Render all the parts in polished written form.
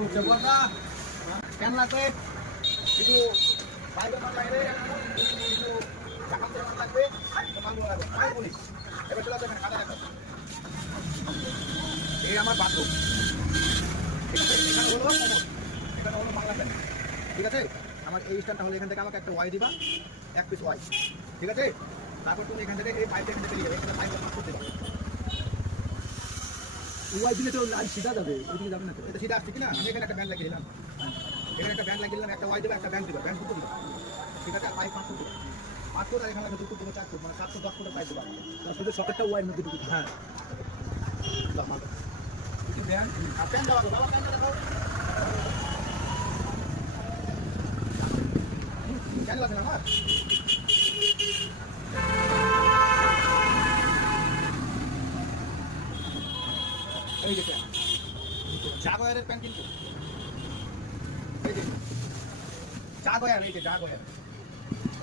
হচ্ছে বলনা কেন লাগবে কিছু বাইরে মাল লাগবে কিছু জাকাতে মাল লাগবে মাল লাগবে তাই বলি এবার চলে আসবে খাতা একটা এই আমার বাথরুম এখানে হলো বাংলা প্যান্ট ঠিক আছে আমার এই স্ট্যান্ডটা হলো এখান থেকে আমাকে একটা ওয়াই দিবা এক পিস ওয়াই ঠিক আছে তারপর তুমি এখান থেকে এই পাইপ এখান থেকে নিয়ে যাবে এখানে পাইপ পাস করতে পারো ওয়াই দিলে তো লাইন সিধা যাবে ওইদিকে যাবে না তো এটা সিধা আসছে কিনা আমি এখানে একটা ব্যান্ড লাগিয়ে দিলাম এখানে একটা ব্যান্ড লাগিয়ে দিলাম একটা ওয়াই দেবে একটা ব্যান্ড দিবা ব্যান্ড দুটো দিবা ঠিক আছে পাইপ 5 ফুট 5 ফুট আর এখানে 2 ফুট 4 ফুট মানে 710 ফুটের পাইপ দিবা শুধু সকেটটা ওয়াইয়ের মধ্যে ঢুকে হ্যাঁ দাও মাল কিছু দেন আর প্যান দাও বাবা প্যান দাও কেন লাগে না আমার এই যে জাগোয়ারের প্যান কিন্তু এই যে জাগোয়ার এই যে জাগোয়ার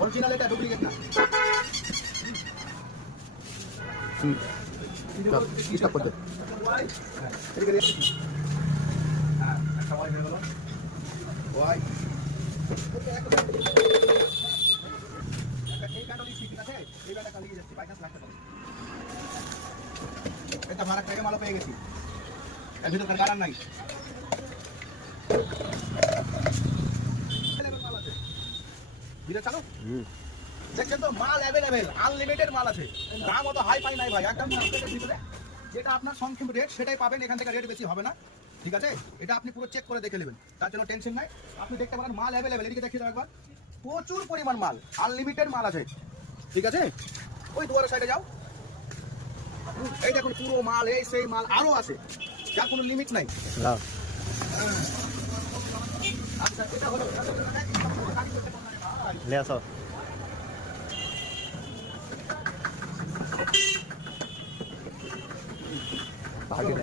অরিজিনাল এটা ডুপ্লিকেট না স্টপ করতে হ্যাঁ এদিকে হ্যাঁ একটা ওয়াই হয়ে গেল ওয়াই এই কাটলি ঠিক আছে এই ব্যাটা কালি যাচ্ছে বাইকাস লাগতে পারে এটা ভাড়া থেকে মাল পেয়ে গেছি এর ভিতর কারণ নাই বিলে চালো দেখছেন তো মাল অ্যাভেলেবেল আনলিমিটেড মাল আছে দাম অত হাই ফাই নাই ভাই একদম মার্কেটের ভিতরে যেটা আপনার সংক্ষেপ রেট সেটাই পাবেন এখান থেকে রেট বেশি হবে না ঠিক আছে এটা আপনি পুরো চেক করে দেখে নেবেন তার জন্য টেনশন নাই আপনি দেখতে পারেন মাল অ্যাভেলেবেল এদিকে দেখিয়ে দাও একবার প্রচুর পরিমাণ মাল আনলিমিটেড মাল আছে ঠিক আছে ওই দুয়ারের সাইডে যাও এই দেখুন পুরো মাল এই সেই মাল আরো আছে যার কোনো লিমিট নাই আচ্ছা এটা হলো ले আসো আগে